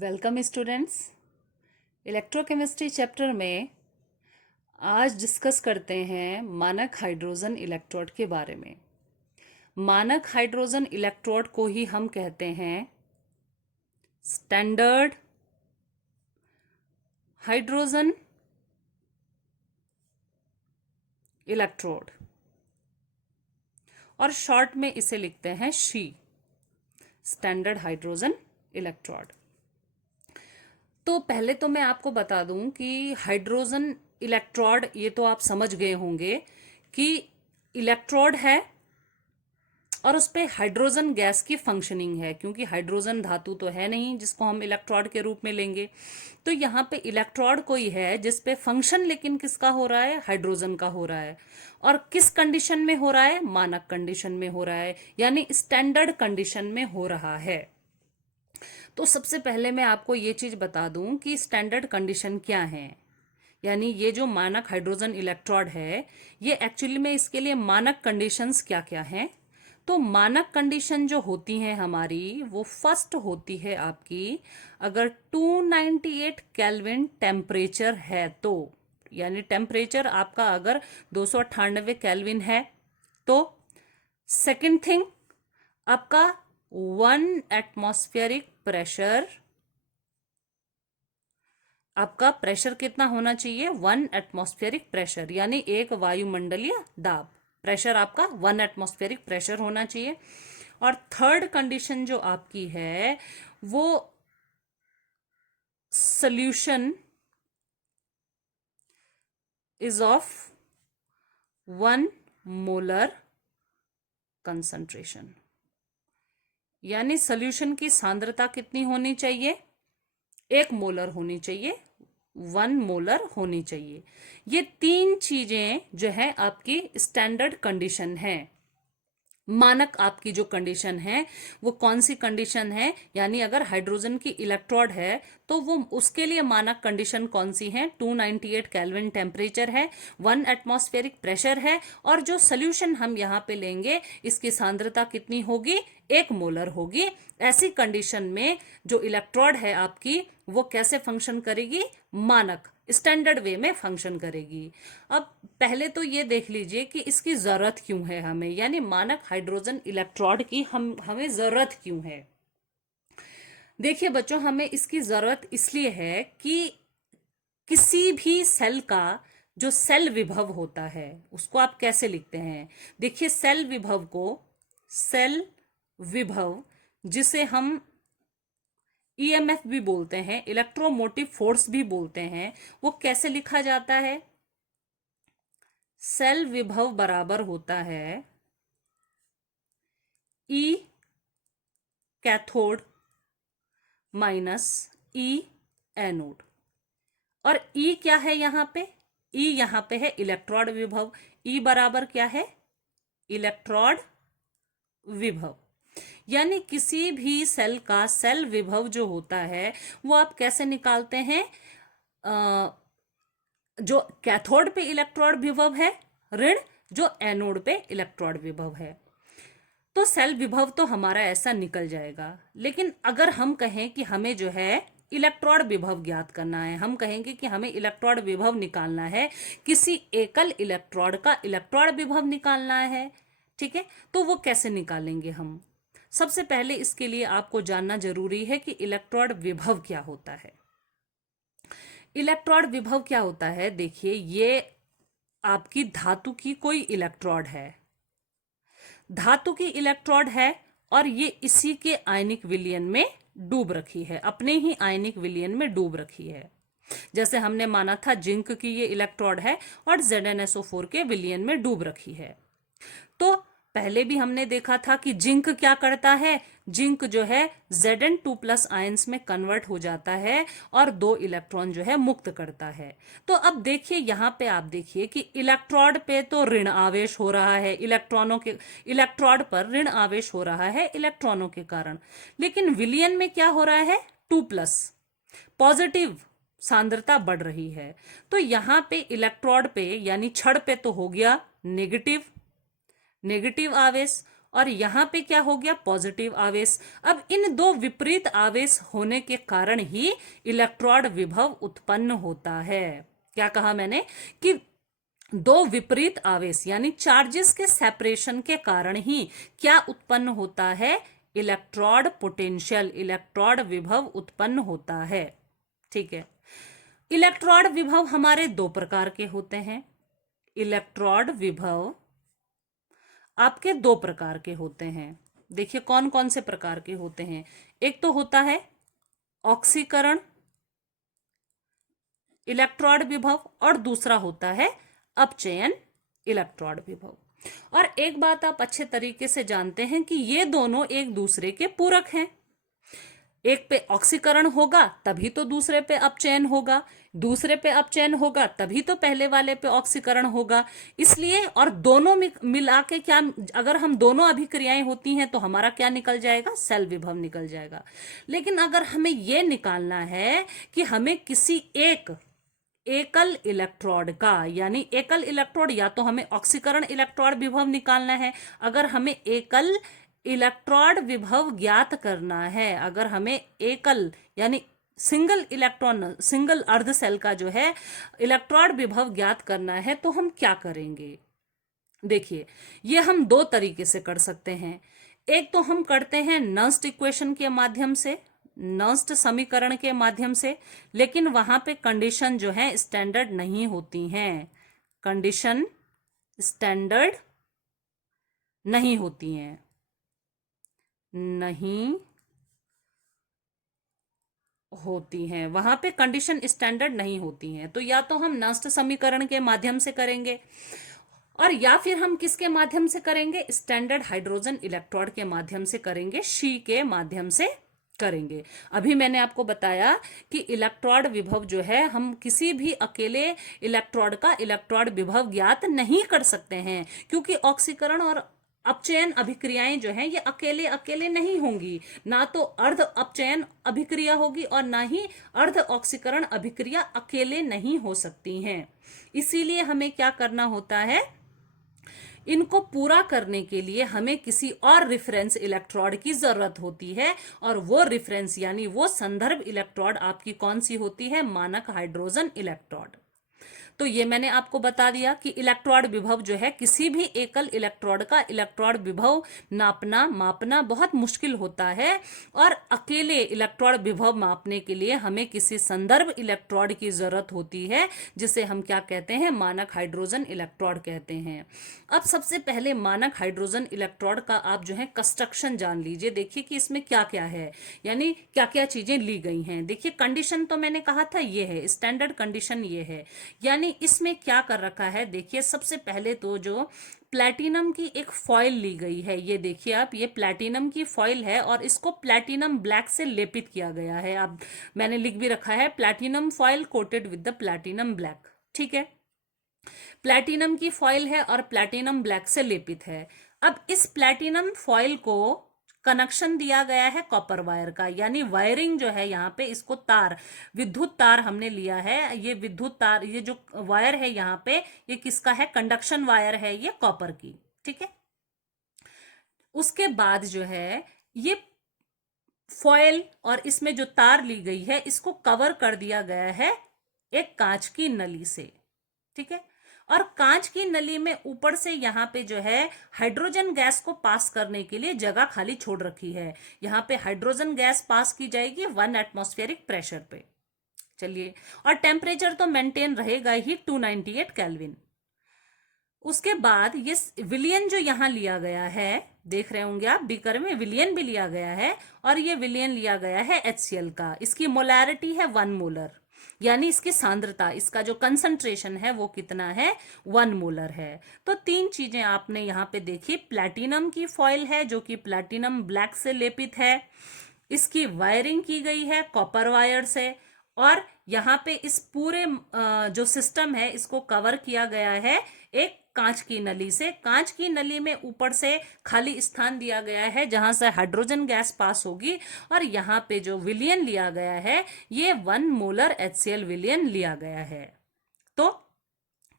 Welcome students. Electrochemistry chapter में आज discuss करते हैं मानक हाइड्रोजन इलेक्ट्रोड के बारे में। मानक हाइड्रोजन इलेक्ट्रोड को ही हम कहते हैं स्टैंडर्ड हाइड्रोजन इलेक्ट्रोड और शॉर्ट में इसे लिखते हैं शी, स्टैंडर्ड हाइड्रोजन इलेक्ट्रोड। तो पहले तो मैं आपको बता दूं कि हाइड्रोजन इलेक्ट्रोड, ये तो आप समझ गए होंगे कि इलेक्ट्रोड है और उस पे हाइड्रोजन गैस की फंक्शनिंग है, क्योंकि हाइड्रोजन धातु तो है नहीं जिसको हम इलेक्ट्रोड के रूप में लेंगे। तो यहाँ पे इलेक्ट्रोड कोई है जिस पे फंक्शन लेकिन किसका हो रहा है? हाइड्रोजन का हो रहा है। और किस कंडीशन में हो रहा है? मानक कंडीशन में हो रहा है, यानी स्टैंडर्ड कंडीशन में हो रहा है। तो सबसे पहले मैं आपको ये चीज बता दूं कि स्टैंडर्ड कंडीशन क्या है। यानी ये जो मानक हाइड्रोजन इलेक्ट्रोड है, ये एक्चुअली में इसके लिए मानक कंडीशंस क्या क्या हैं। तो मानक कंडीशन जो होती हैं हमारी, वो फर्स्ट होती है आपकी, अगर 298 केल्विन टेम्परेचर है तो, यानी टेम्परेचर आपका अगर 298 केल्विन है तो। सेकंड थिंग, आपका 1 एटमॉस्फेरिक प्रेशर, आपका प्रेशर कितना होना चाहिए? 1 एटमॉस्फेरिक प्रेशर, यानी एक वायुमंडलीय दाब। प्रेशर आपका 1 एटमॉस्फेरिक प्रेशर होना चाहिए। और थर्ड कंडीशन जो आपकी है वो solution is of 1 molar concentration, यानी सोल्यूशन की सांद्रता कितनी होनी चाहिए? 1 मोलर होनी चाहिए, 1 मोलर होनी चाहिए। ये तीन चीजें जो है आपकी स्टैंडर्ड कंडीशन है। मानक आपकी जो कंडीशन है वो कौन सी कंडीशन है? यानी अगर हाइड्रोजन की इलेक्ट्रोड है तो वो उसके लिए मानक कंडीशन कौन सी है? 298 केल्विन टेम्परेचर है, 1 एटमॉस्फेरिक प्रेशर है, और जो सोल्यूशन हम यहाँ पे लेंगे इसकी सांद्रता कितनी होगी? 1 मोलर होगी। ऐसी कंडीशन में जो इलेक्ट्रोड है आपकी वो कैसे फंक्शन करेगी? मानक स्टैंडर्ड वे में फंक्शन करेगी। अब पहले तो ये देख लीजिए कि इसकी जरूरत क्यों है हमें, यानी मानक हाइड्रोजन इलेक्ट्रोड की हमें जरूरत क्यों है। देखिए बच्चों, हमें इसकी जरूरत इसलिए है कि किसी भी सेल का जो सेल विभव होता है उसको आप कैसे लिखते हैं? देखिए, सेल विभव को, सेल विभव जिसे हम ईएमएफ भी बोलते हैं, इलेक्ट्रोमोटिव फोर्स भी बोलते हैं, वो कैसे लिखा जाता है? सेल विभव बराबर होता है ई कैथोड माइनस ई एनोड। और ई क्या है यहां पे? ई यहां पे है इलेक्ट्रोड विभव। ई बराबर क्या है? इलेक्ट्रोड विभव। यानी किसी भी सेल का सेल विभव जो होता है वो आप कैसे निकालते हैं? जो कैथोड पे इलेक्ट्रोड विभव है ऋण, जो एनोड पे इलेक्ट्रोड विभव है। तो सेल विभव तो हमारा ऐसा निकल जाएगा। लेकिन अगर हम कहें कि हमें जो है इलेक्ट्रोड विभव ज्ञात करना है, हम कहेंगे कि हमें इलेक्ट्रोड विभव निकालना है, किसी एकल इलेक्ट्रोड का इलेक्ट्रोड विभव निकालना है, ठीक है, तो वो कैसे निकालेंगे हम? सबसे पहले इसके लिए आपको जानना जरूरी है कि इलेक्ट्रोड विभव क्या होता है। इलेक्ट्रोड विभव क्या होता है? देखिए, ये आपकी धातु की कोई इलेक्ट्रोड है, धातु की इलेक्ट्रोड है, और ये इसी के आयनिक विलयन में डूब रखी है, अपने ही आयनिक विलयन में डूब रखी है। जैसे हमने माना था जिंक की ये इलेक्ट्रोड है और ZnSO4 के विलयन में डूब रखी है। तो पहले भी हमने देखा था कि जिंक क्या करता है? जिंक जो है Zn2+ आयंस में कन्वर्ट हो जाता है और 2 इलेक्ट्रॉन जो है मुक्त करता है। तो अब देखिए यहां पे, आप देखिए कि इलेक्ट्रोड पे तो ऋण आवेश हो रहा है, इलेक्ट्रॉनों के, इलेक्ट्रोड पर ऋण आवेश हो रहा है इलेक्ट्रॉनों के कारण। लेकिन विलयन में क्या हो रहा है? 2+, पॉजिटिव सांद्रता बढ़ रही है। तो यहां पे इलेक्ट्रोड पे यानी छड़ पे तो हो गया नेगेटिव, नेगेटिव आवेश, और यहां पे क्या हो गया, पॉजिटिव आवेश। अब इन दो विपरीत आवेश होने के कारण ही इलेक्ट्रॉन विभव उत्पन्न होता है। क्या कहा मैंने कि दो विपरीत आवेश यानी चार्जेस के सेपरेशन के कारण ही क्या उत्पन्न होता है, इलेक्ट्रॉन पोटेंशियल, इलेक्ट्रॉन विभव उत्पन्न होता है। ठीक है, इलेक्ट्रॉन विभव हमारे दो प्रकार के होते हैं। इलेक्ट्रॉन विभव आपके दो प्रकार के होते हैं। देखिए कौन कौन से प्रकार के होते हैं। एक तो होता है ऑक्सीकरण इलेक्ट्रॉन विभव और दूसरा होता है अपचयन इलेक्ट्रॉन विभव। और एक बात आप अच्छे तरीके से जानते हैं कि ये दोनों एक दूसरे के पूरक हैं। एक पे ऑक्सीकरण होगा तभी तो दूसरे पे अपचयन होगा, दूसरे पे अपचयन होगा तभी तो पहले वाले पे ऑक्सीकरण होगा। इसलिए और दोनों मिला के क्या, अगर हम दोनों अभिक्रियाएं होती हैं तो हमारा क्या निकल जाएगा, सेल विभव निकल जाएगा। लेकिन अगर हमें यह निकालना है कि हमें किसी एक एकल इलेक्ट्रोड का, यानी एकल इलेक्ट्रोड, या तो हमें ऑक्सीकरण इलेक्ट्रोड विभव निकालना है। अगर हमें एकल इलेक्ट्रोड विभव ज्ञात करना है, अगर हमें एकल यानी सिंगल इलेक्ट्रॉन, सिंगल अर्ध सेल का जो है इलेक्ट्रोड विभव ज्ञात करना है, तो हम क्या करेंगे। देखिए ये हम दो तरीके से कर सकते हैं। एक तो हम करते हैं नर्स्ट इक्वेशन के माध्यम से, नर्स्ट समीकरण के माध्यम से, लेकिन वहां पे कंडीशन जो है स्टैंडर्ड नहीं होती हैं, कंडीशन स्टैंडर्ड नहीं होती हैं, नहीं होती हैं, वहां पे कंडीशन स्टैंडर्ड नहीं होती हैं। तो या तो हम नर्स्ट समीकरण के माध्यम से करेंगे, और या फिर हम किसके माध्यम से करेंगे, स्टैंडर्ड हाइड्रोजन इलेक्ट्रोड के माध्यम से करेंगे, शी के माध्यम से करेंगे। अभी मैंने आपको बताया कि इलेक्ट्रोड विभव जो है, हम किसी भी अकेले इलेक्ट्रोड का इलेक्ट्रोड विभव ज्ञात नहीं कर सकते हैं, क्योंकि ऑक्सीकरण और अपचयन अभिक्रियाएं जो हैं ये अकेले अकेले नहीं होंगी। ना तो अर्ध अपचयन अभिक्रिया होगी और ना ही अर्ध ऑक्सीकरण अभिक्रिया अकेले नहीं हो सकती हैं। इसीलिए हमें क्या करना होता है, इनको पूरा करने के लिए हमें किसी और रिफरेंस इलेक्ट्रोड की जरूरत होती है, और वो रिफरेंस यानी वो संदर्भ इलेक्ट्रोड आपकी कौन सी होती है, मानक हाइड्रोजन इलेक्ट्रोड। तो ये मैंने आपको बता दिया कि इलेक्ट्रोड विभव जो है, किसी भी एकल इलेक्ट्रोड का इलेक्ट्रोड विभव नापना मापना बहुत मुश्किल होता है, और अकेले इलेक्ट्रोड विभव मापने के लिए हमें किसी संदर्भ इलेक्ट्रोड की जरूरत होती है, जिसे हम क्या कहते हैं, मानक हाइड्रोजन इलेक्ट्रोड कहते हैं। अब सबसे पहले मानक हाइड्रोजन इलेक्ट्रोड का आप जो है कंस्ट्रक्शन जान लीजिए। देखिए कि इसमें क्या क्या है, यानी क्या क्या चीजें ली गई हैं। देखिए कंडीशन तो मैंने कहा था ये है, स्टैंडर्ड कंडीशन ये है, यानी इसमें क्या कर रखा है। देखिए सबसे पहले तो जो प्लैटिनम की एक फॉइल ली गई है, ये देखिए आप, ये प्लैटिनम की फॉइल है और इसको प्लैटिनम ब्लैक से लेपित किया गया है। अब मैंने लिख भी रखा है, platinum foil coated with the platinum black. ठीक है, प्लैटिनम की फॉइल है और प्लैटिनम ब्लैक से लेपित है। अब इस प्लैटिनम फॉइल को कनेक्शन दिया गया है कॉपर वायर का, यानी वायरिंग जो है यहाँ पे, इसको तार, विद्युत तार हमने लिया है। ये विद्युत तार, ये जो वायर है यहाँ पे, ये किसका है, कंडक्शन वायर है ये कॉपर की। ठीक है, उसके बाद जो है ये फॉयल और इसमें जो तार ली गई है, इसको कवर कर दिया गया है एक कांच की नली से। ठीक है, और कांच की नली में ऊपर से यहाँ पे जो है हाइड्रोजन गैस को पास करने के लिए जगह खाली छोड़ रखी है। यहाँ पे हाइड्रोजन गैस पास की जाएगी 1 एटमॉस्फेरिक प्रेशर पे। चलिए, और टेम्परेचर तो मेंटेन रहेगा ही 298 केल्विन। उसके बाद ये विलियन जो यहाँ लिया गया है, देख रहे होंगे आप, बीकर में विलियन भी लिया गया है, और ये विलियन लिया गया है HCl का। इसकी मोलैरिटी है 1 मोलर, यानी इसकी सांद्रता, इसका जो कंसंट्रेशन है वो कितना है, 1 मोलर है। तो तीन चीजें आपने यहाँ पे देखी, प्लैटिनम की फॉइल है जो कि प्लैटिनम ब्लैक से लेपित है, इसकी वायरिंग की गई है कॉपर वायर से, और यहाँ पे इस पूरे जो सिस्टम है इसको कवर किया गया है एक कांच की नली से। कांच की नली में ऊपर से खाली स्थान दिया गया है जहां से हाइड्रोजन गैस पास होगी, और यहाँ पे जो विलियन लिया गया है ये 1 मोलर HCl विलियन लिया गया है। तो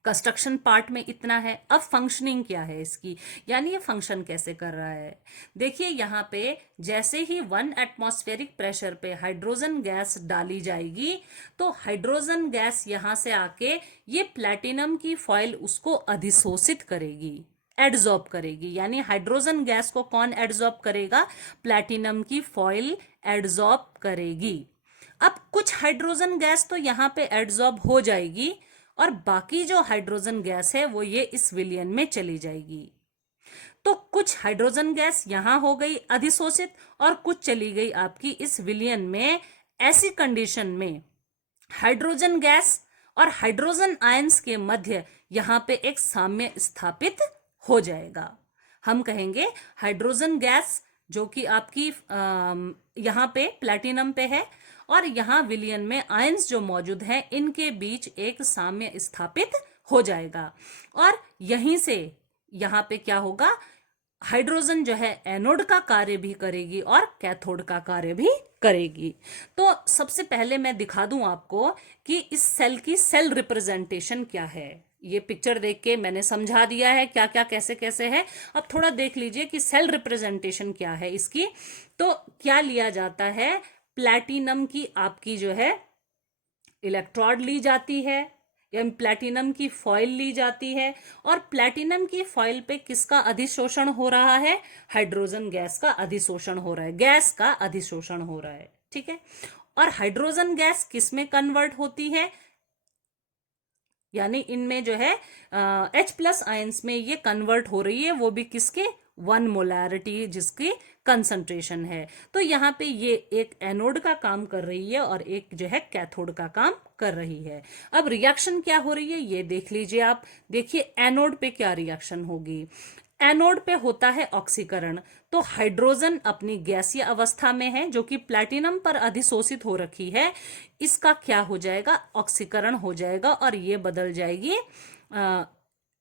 कंस्ट्रक्शन पार्ट में इतना है। अब फंक्शनिंग क्या है इसकी, यानी ये फंक्शन कैसे कर रहा है। देखिए यहाँ पे जैसे ही 1 एटमॉस्फेरिक प्रेशर पे हाइड्रोजन गैस डाली जाएगी तो हाइड्रोजन गैस यहाँ से आके ये प्लैटिनम की फॉइल उसको अधिशोषित करेगी, एड्सॉर्ब करेगी। यानी हाइड्रोजन गैस को कौन एड्सॉर्ब करेगा, प्लैटिनम की फॉइल एड्सॉर्ब करेगी। अब कुछ हाइड्रोजन गैस तो यहाँ पे एड्सॉर्ब हो जाएगी और बाकी जो हाइड्रोजन गैस है वो ये इस विलयन में चली जाएगी। तो कुछ हाइड्रोजन गैस यहां हो गई अधिशोषित और कुछ चली गई आपकी इस विलयन में। ऐसी कंडीशन में हाइड्रोजन गैस और हाइड्रोजन आयंस के मध्य यहां पे एक साम्य स्थापित हो जाएगा। हम कहेंगे हाइड्रोजन गैस जो कि आपकी यहां पे प्लैटिनम पे है और यहां विलयन में आयंस जो मौजूद है इनके बीच एक साम्य स्थापित हो जाएगा और यहीं से यहां पे क्या होगा, हाइड्रोजन जो है एनोड का कार्य भी करेगी और कैथोड का कार्य भी करेगी। तो सबसे पहले मैं दिखा दूं आपको कि इस सेल की सेल रिप्रेजेंटेशन क्या है। ये पिक्चर देख के मैंने समझा दिया है क्या क्या कैसे कैसे है। अब थोड़ा देख लीजिए कि सेल रिप्रेजेंटेशन क्या है इसकी। तो क्या लिया जाता है, प्लैटिनम की आपकी जो है इलेक्ट्रोड ली जाती है या प्लैटिनम की फॉइल ली जाती है और प्लैटिनम की फॉइल पे किसका अधिशोषण हो रहा है, हाइड्रोजन गैस का अधिशोषण हो रहा है, गैस का अधिशोषण हो रहा है। ठीक है, और हाइड्रोजन गैस किस में कन्वर्ट होती है, यानी इनमें जो है H+ आयंस में ये कन्वर्ट हो रही है, वो भी किसके, 1 मोलैरिटी जिसकी कंसंट्रेशन है। तो यहाँ पे ये एक एनोड का काम कर रही है और एक जो है कैथोड का काम कर रही है। अब रिएक्शन क्या हो रही है ये देख लीजिए आप। देखिए एनोड पे क्या रिएक्शन होगी। एनोड पे होता है ऑक्सीकरण। तो हाइड्रोजन अपनी गैसीय अवस्था में है जो कि प्लैटिनम पर अधिशोषित हो रखी है, इसका क्या हो जाएगा, ऑक्सीकरण हो जाएगा और ये बदल जाएगी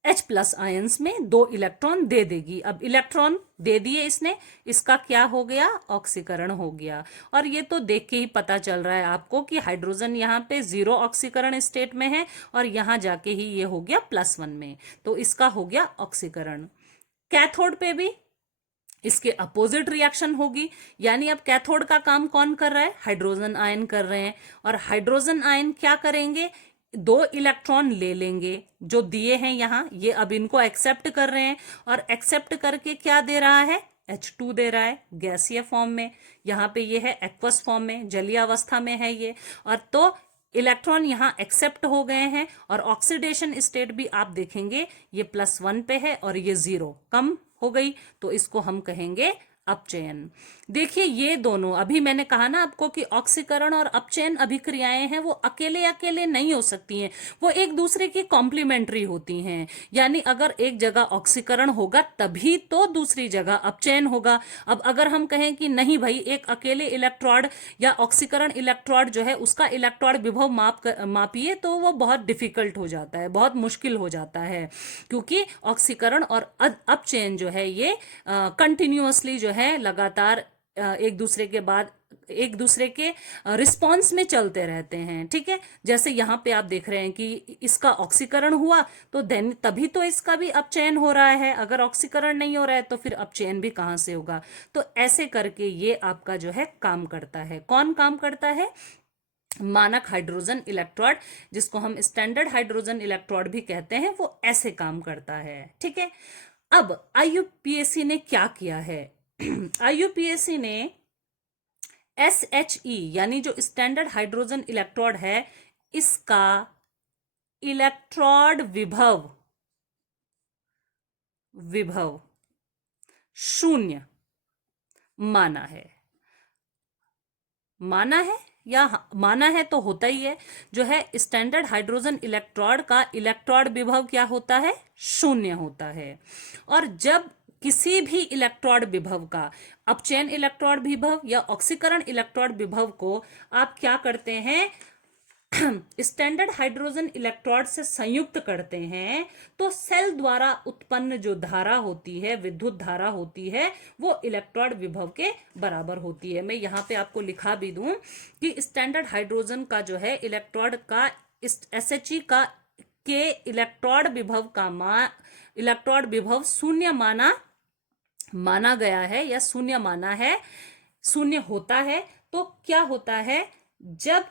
H+ आयंस में, 2 इलेक्ट्रॉन दे देगी। अब इलेक्ट्रॉन दे दिए इसने, इसका क्या हो गया, ऑक्सीकरण हो गया। और ये तो देख के ही पता चल रहा है आपको कि हाइड्रोजन यहाँ पे 0 ऑक्सीकरण स्टेट में है और यहाँ जाके ही ये हो गया +1 में, तो इसका हो गया ऑक्सीकरण। कैथोड पे भी इसके अपोजिट रिएक्शन होगी, यानी अब कैथोड का काम कौन कर रहा है, हाइड्रोजन आयन कर रहे हैं और हाइड्रोजन आयन क्या करेंगे, 2 इलेक्ट्रॉन ले लेंगे जो दिए हैं यहाँ, ये अब इनको एक्सेप्ट कर रहे हैं और एक्सेप्ट करके क्या दे रहा है, H2 दे रहा है गैसीय फॉर्म में। यहाँ पे ये है एक्वस फॉर्म में, जलीय अवस्था में है ये। और तो इलेक्ट्रॉन यहाँ एक्सेप्ट हो गए हैं और ऑक्सीडेशन स्टेट भी आप देखेंगे ये +1 पे है और ये 0 कम हो गई, तो इसको हम कहेंगे अपचयन। देखिए ये दोनों, अभी मैंने कहा ना आपको कि ऑक्सीकरण और अपचयन अभिक्रियाएं हैं वो अकेले अकेले नहीं हो सकती हैं, वो एक दूसरे की कॉम्प्लीमेंट्री होती हैं। यानी अगर एक जगह ऑक्सीकरण होगा तभी तो दूसरी जगह अपचयन होगा। अब अगर हम कहें कि नहीं भाई एक अकेले इलेक्ट्रोड या ऑक्सीकरण इलेक्ट्रोड जो है उसका इलेक्ट्रोड विभव मापिए, तो वो बहुत डिफिकल्ट हो जाता है, बहुत मुश्किल हो जाता है, क्योंकि ऑक्सीकरण और अपचयन जो है ये कंटिन्यूअसली जो है लगातार एक दूसरे के बाद एक दूसरे के रिस्पॉन्स में चलते रहते हैं। ठीक है, जैसे यहाँ पे आप देख रहे हैं कि इसका ऑक्सीकरण हुआ तो देन तभी तो इसका भी अपचयन हो रहा है, अगर ऑक्सीकरण नहीं हो रहा है तो फिर अपचयन भी कहाँ से होगा। तो ऐसे करके ये आपका जो है काम करता है। कौन काम करता है, मानक हाइड्रोजन इलेक्ट्रोड, जिसको हम स्टैंडर्ड हाइड्रोजन इलेक्ट्रोड भी कहते हैं, वो ऐसे काम करता है। ठीक है, अब IUPAC ने क्या किया है, IUPAC ने SHE यानी जो स्टैंडर्ड हाइड्रोजन इलेक्ट्रोड है इसका इलेक्ट्रोड विभव 0 माना है। माना है तो होता ही है, जो है स्टैंडर्ड हाइड्रोजन इलेक्ट्रोड का इलेक्ट्रोड विभव क्या होता है, 0 होता है। और जब किसी भी इलेक्ट्रोड विभव का, अपचयन इलेक्ट्रोड विभव या ऑक्सीकरण इलेक्ट्रोड विभव को आप क्या करते हैं, स्टैंडर्ड हाइड्रोजन इलेक्ट्रोड से संयुक्त करते हैं, तो सेल द्वारा उत्पन्न जो धारा होती है, विद्युत धारा होती है, वो इलेक्ट्रोड विभव के बराबर होती है। मैं यहाँ पे आपको लिखा भी दूं कि स्टैंडर्ड हाइड्रोजन का जो है इलेक्ट्रोड का SHE का के इलेक्ट्रॉड विभव शून्य माना गया है या शून्य माना है, शून्य होता है। तो क्या होता है, जब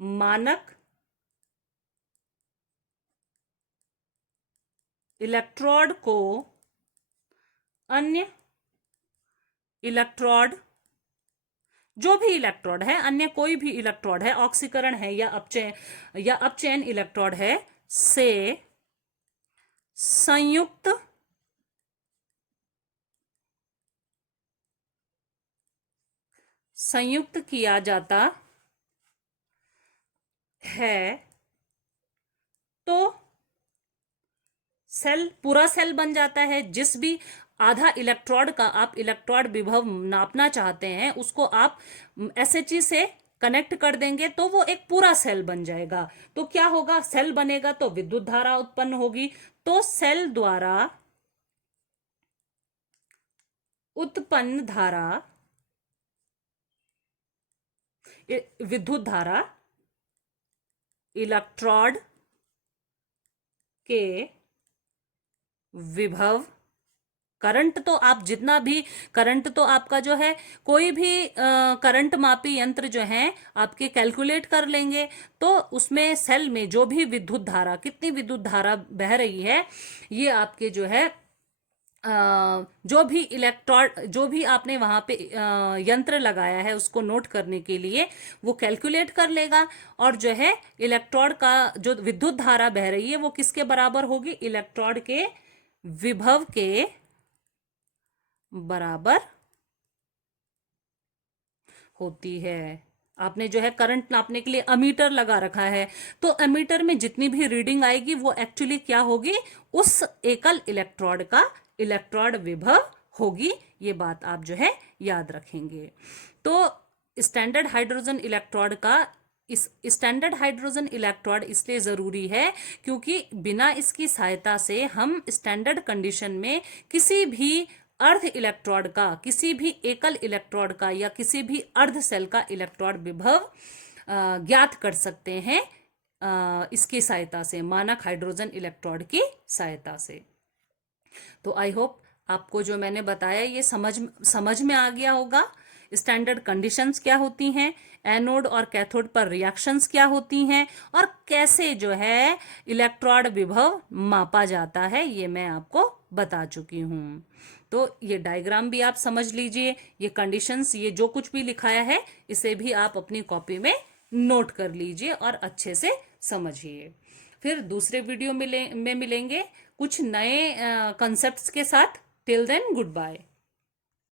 मानक इलेक्ट्रोड को अन्य इलेक्ट्रोड, जो भी इलेक्ट्रोड है, अन्य कोई भी इलेक्ट्रोड है, ऑक्सीकरण है या अपचयन इलेक्ट्रोड है, से संयुक्त किया जाता है, तो पूरा सेल बन जाता है। जिस भी आधा इलेक्ट्रोड का आप इलेक्ट्रोड विभव नापना चाहते हैं, उसको आप SHE से कनेक्ट कर देंगे तो वो एक पूरा सेल बन जाएगा। तो क्या होगा, सेल बनेगा तो विद्युत धारा उत्पन्न होगी। तो सेल द्वारा उत्पन्न धारा, विद्युत धारा इलेक्ट्रोड के विभव, करंट तो आप जितना भी करंट तो आपका जो है, कोई भी करंट मापी यंत्र जो है आपके कैलकुलेट कर लेंगे। तो उसमें सेल में जो भी विद्युत धारा, कितनी विद्युत धारा बह रही है, ये आपके जो है जो भी आपने वहां पे यंत्र लगाया है उसको नोट करने के लिए वो कैलकुलेट कर लेगा। और जो है इलेक्ट्रोड का जो विद्युत धारा बह रही है वो किसके बराबर होगी, इलेक्ट्रोड के विभव के बराबर होती है। आपने जो है करंट नापने के लिए अमीटर लगा रखा है, तो अमीटर में जितनी भी रीडिंग आएगी वो एक्चुअली क्या होगी, उस एकल इलेक्ट्रोड का इलेक्ट्रोड विभव होगी। ये बात आप जो है याद रखेंगे। तो स्टैंडर्ड हाइड्रोजन इलेक्ट्रोड का स्टैंडर्ड हाइड्रोजन इलेक्ट्रोड इसलिए जरूरी है क्योंकि बिना इसकी सहायता से हम स्टैंडर्ड कंडीशन में किसी भी अर्ध इलेक्ट्रोड का, किसी भी एकल इलेक्ट्रोड का या किसी भी अर्ध सेल का इलेक्ट्रोड विभव ज्ञात कर सकते हैं इसकी सहायता से, मानक हाइड्रोजन इलेक्ट्रोड की सहायता से। तो आई होप आपको जो मैंने बताया ये समझ में आ गया होगा। स्टैंडर्ड कंडीशंस क्या होती हैं, एनोड और कैथोड पर रिएक्शंस क्या होती हैं, और कैसे जो है इलेक्ट्रोड विभव मापा जाता है, ये मैं आपको बता चुकी हूँ। तो ये डायग्राम भी आप समझ लीजिए, ये कंडीशंस, ये जो कुछ भी लिखाया है इसे भी आप अपनी कॉपी में नोट कर लीजिए और अच्छे से समझिए। फिर दूसरे वीडियो में मिलेंगे कुछ नए कंसेप्ट्स के साथ। Till then good bye.